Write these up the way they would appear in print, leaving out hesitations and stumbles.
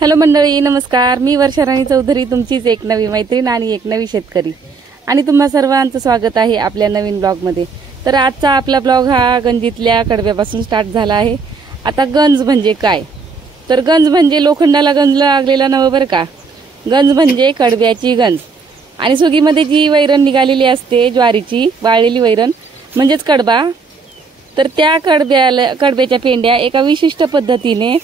Hello मंडळी, नमस्कार. मी वर्षा राणी चौधरी, तुमचीच एक नवी मैत्रीण आणि एक नवी शेतकरी, आणि तुम्हा सर्वांचं स्वागत आहे आपल्या नवीन ब्लॉगमध्ये. तर आजचा आपला ब्लॉग हा गंजीतल्या कडब्यापासून स्टार्ट झाला आहे. आता गंज म्हणजे काय, तर गंज म्हणजे लोखंडाला गंज लागलेला नवं बरं का. गंज म्हणजे कडब्याची गंज, आणि सुगीमध्ये जी वैरण निघालेली असते ज्वारीची वाळलेली वैरण म्हणजेच कडबा. तर त्या कडब्याच्या पेंड्या एका विशिष्ट पद्धतीने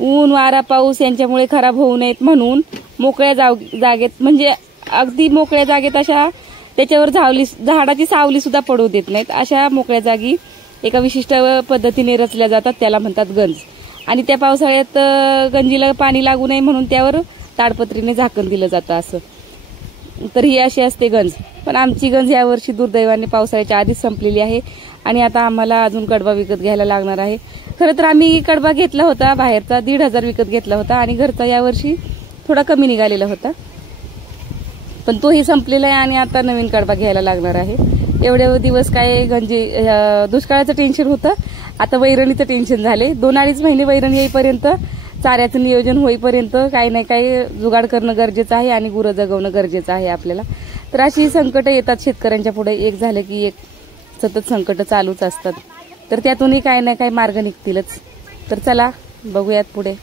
ऊन वारा पाऊस यांच्यामुळे खराब होऊ नयेत म्हणून मोकळ्या जागेत, म्हणजे अगदी मोकळ्या जागेत, अशा त्याच्यावर झाडाची सावली सुद्धा पडू देत नाहीत, अशा मोकळ्या जागी एका विशिष्ट पद्धतीने रचल्या जातात. त्याला म्हणतात गंज. आणि त्या पावसाळ्यात गंजीला पाणी लागू नये म्हणून त्यावर ताडपत्रीने झाकण दिलं जातं असं. तर ही अशी असते गंज. पण आमची गंज यावर्षी दुर्दैवाने पावसाळ्याच्या आधीच संपलेली आहे आणि आता आम्हाला अजून कडबा विकत घ्यायला लागणार आहे. खरं तर आम्ही कडबा घेतला होता बाहेरचा 1,500 विकत घेतला होता आणि घरचा यावर्षी थोडा कमी निघालेला होता, पण तोही संपलेला आहे आणि आता नवीन कडबा घ्यायला लागणार आहे. एवढे दिवस काय गंजी दुष्काळाचं टेन्शन होतं, आता वैरणीचं टेन्शन झाले. 2-2.5 महिने वैरण येईपर्यंत, चाऱ्याचं नियोजन होईपर्यंत काही नाही काही जुगाड करणं गरजेचं आहे आणि गुरं जगवणं गरजेचं आहे आपल्याला. तर अशी संकट येतात शेतकऱ्यांच्या पुढे, एक झालं की एक सतत संकट चालूच असतात. तर त्यातूनही काही ना काही मार्ग निघतीलच. तर चला बघूयात पुढे.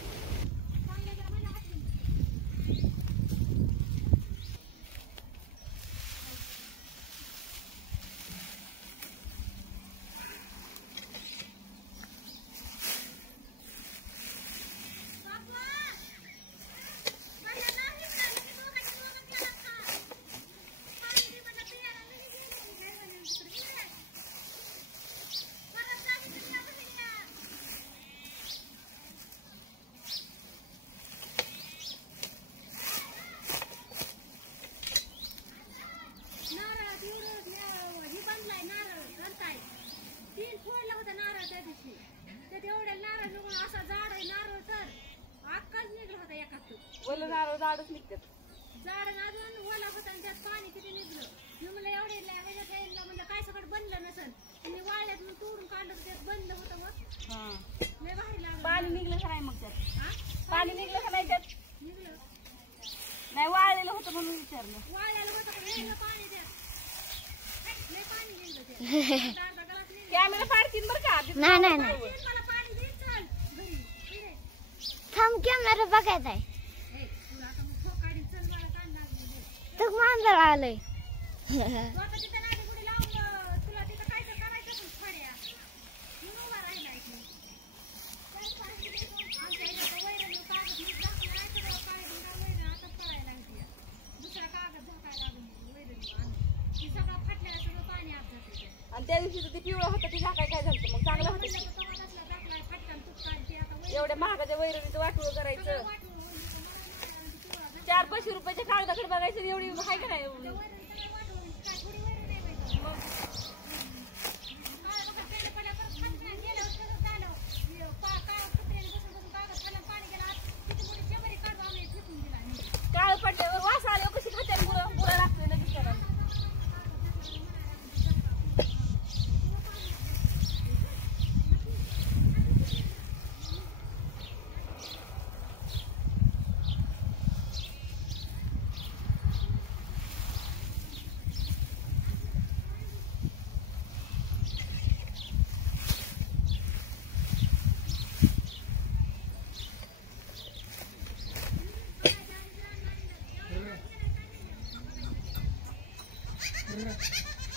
झाडच निघतात, झाड अजून ओला होता आणि त्यात पाणी किती निघलं. मी म्हणलं एवढे म्हणलं काय सगळं बनलं नसेल, मी वाळल्यात मी तोडून काढलं त्यात बनलं होतं. मग लय भारी लागलं. पाणी निघलं का नाही मग त्यात? पाणी निघलं का नाही त्यात? निघलं नाही, वाळलेलं होतं म्हणून विचारलं. वाळलेलं होतं पण पाणी त्यात लय पाणी निघलं त्यात. कॅमेरा पाडतील बरं का. नाही नाही नाही, मला पाणी दे चाल घरी. थांब कॅमेरा बघायचा आहे. तर मांजर आलंय. आणि त्या दिवशी ते पिवळं होतं ते झाकाय काय झालं मग? चांगलं होतं. एवढ्या महागाच्या वैरणीचं वाटोळ करायचं, 400-500 रुपयाच्या कागदाकडे बघायचं, एवढी आहे का नाही? काळ पडल्यावर वास आल्यावर कशी खात्यात बुरा लागतोय लगेच त्याला.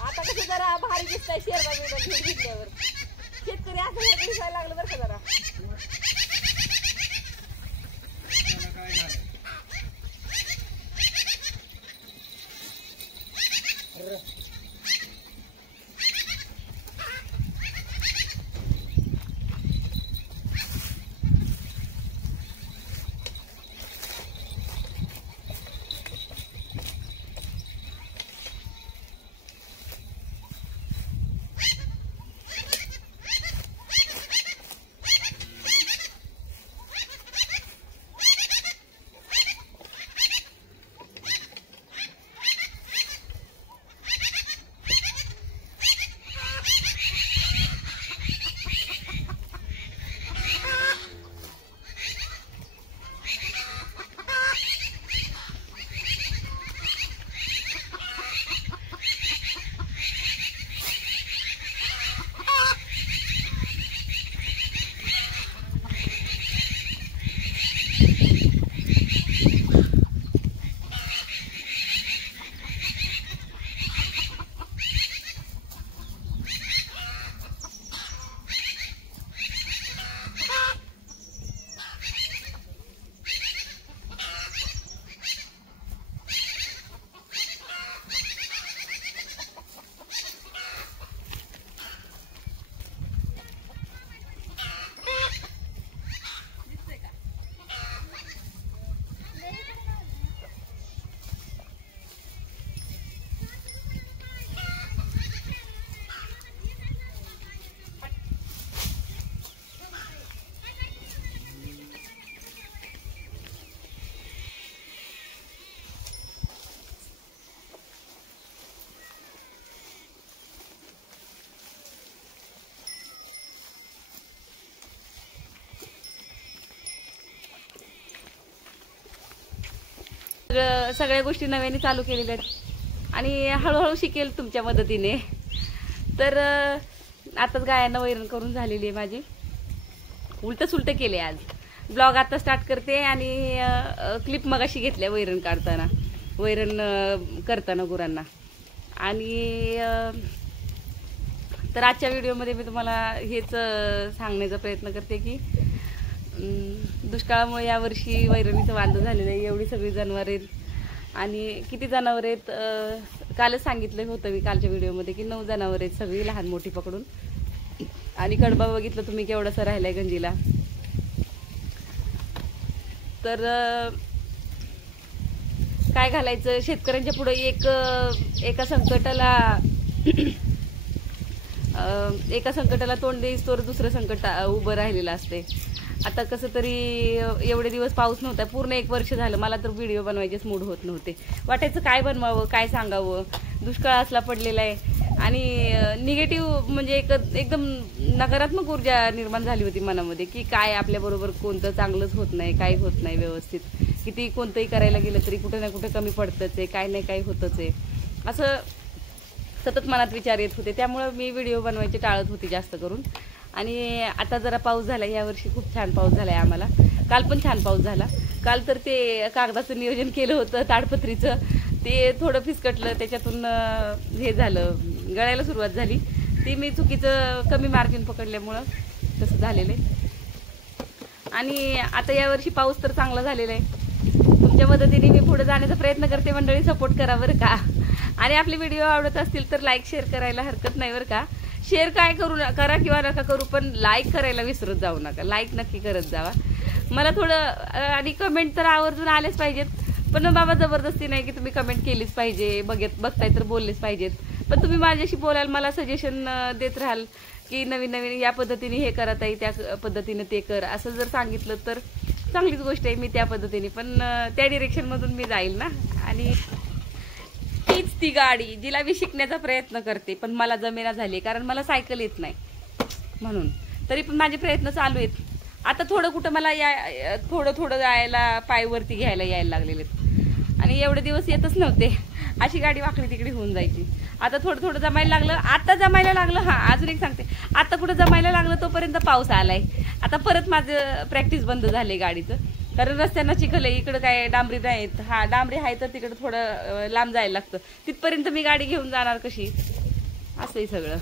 आता कसं जरा भारी दिसतंय शेरवा घेऊन घेतल्यावर. शेतकरी असं दिसायला लागलं बरं का जरा. सगळ्या गोष्टी नव्याने चालू केलेल्या आहेत आणि हळूहळू शिकेल तुमच्या मदतीने. तर आताच गायांना वैरण करून झालेली आहे माझी. उलटं सुलटं केले आज. ब्लॉग आता स्टार्ट करते आणि क्लिप मगाशी घेतल्या वैरण काढताना, वैरण करताना गुरांना. आणि तर आजच्या व्हिडिओमध्ये मी तुम्हाला हेच सांगण्याचा प्रयत्न करते की दुष्काळामुळे यावर्षी वैरणीचं वांदं झालेलं आहे. एवढी सगळी जनावर आहेत आणि किती जनावर आहेत कालच सांगितलं होतं मी कालच्या व्हिडिओमध्ये की 9 जनावर आहेत सगळी लहान मोठी पकडून. आणि कडबा बघितलं तुम्ही केवढासा राहिलाय गंजीला. तर काय घालायचं शेतकऱ्यांच्या पुढे एका संकटाला तोंड देईस तर दुसरं संकट उभं राहिलेलं असते. आता कसं तरी एवढे दिवस पाऊस नव्हता, पूर्ण 1 वर्ष झालं. मला तर व्हिडिओ बनवायचेच मूड होत नव्हते. वाटायचं काय बनवावं, काय सांगावं. दुष्काळ असला पडलेला आहे आणि निगेटिव्ह म्हणजे एकदम नकारात्मक ऊर्जा निर्माण झाली होती मनामध्ये की काय आपल्याबरोबर कोणतं चांगलंच होत नाही, काही होत नाही व्यवस्थित. किती कोणतंही करायला गेलं तरी कुठे ना कुठे कमी पडतंच आहे, काय नाही काही होतच आहे, असं सतत मनात विचार येत होते. त्यामुळं मी व्हिडिओ बनवायचे टाळत होते जास्त करून. आणि आता जरा पाऊस झाला, यावर्षी खूप छान पाऊस झाला आहे आम्हाला. काल पण छान पाऊस झाला. काल तर ते कागदाचं नियोजन केलं होतं ताडपत्रीचं, ते थोडं फिसकटलं, त्याच्यातून हे झालं, गळायला सुरुवात झाली. ती मी चुकीचं कमी मार्जिन पकडल्यामुळं तसं झालेलं आहे. आणि आता यावर्षी पाऊस तर चांगला झालेला आहे. तुमच्या मदतीने मी पुढे जाण्याचा प्रयत्न करते. मंडळी सपोर्ट करा बरं का. आणि आपले व्हिडिओ आवडत असतील तर लाईक शेअर करायला हरकत नाही बरं का. शेअर काय करा किंवा नका करू, पण लाईक करायला विसरत जाऊ नका. लाईक नक्की करत जावा. मला थोडं आणि कमेंट तर आवर्जून आलेच पाहिजेत. पण बाबा जबरदस्ती नाही की तुम्ही कमेंट केलीच पाहिजे, बघताय तर बोललेच पाहिजेत. पण तुम्ही माझ्याशी बोलाल, मला सजेशन देत राहाल की नवीन नवीन या पद्धतीने हे करत आहे, त्या पद्धतीने ते कर, असं जर सांगितलं तर चांगलीच गोष्ट आहे. मी त्या पद्धतीने पण त्या डिरेक्शनमधून मी जाईल ना. आणि हीच ती गाडी जिला मी शिकण्याचा प्रयत्न करते पण मला जमेना झाली, कारण मला सायकल येत नाही म्हणून. तरी पण माझे प्रयत्न चालू आहेत. आता थोडं कुठं मला थोडं जायला पायवरती घ्यायला यायला लागलेले आहेत. आणि एवढे दिवस येतच नव्हते, अशी गाडी वाकडी तिकडे होऊन जायची. आता थोडं जमायला लागलं. आता जमायला लागलं. हां, अजून एक सांगते, आता कुठं जमायला लागलं तोपर्यंत पाऊस आलाय. आता परत माझं प्रॅक्टिस बंद झाली गाडीचं, कारण रस्त्यांना चिखल आहे. इकडं काय डांबरी नाहीत. हा डांबरी आहे तर तिकडं थोडं लांब जायला लागतं. तिथपर्यंत मी गाडी घेऊन जाणार कशी, असंही सगळं.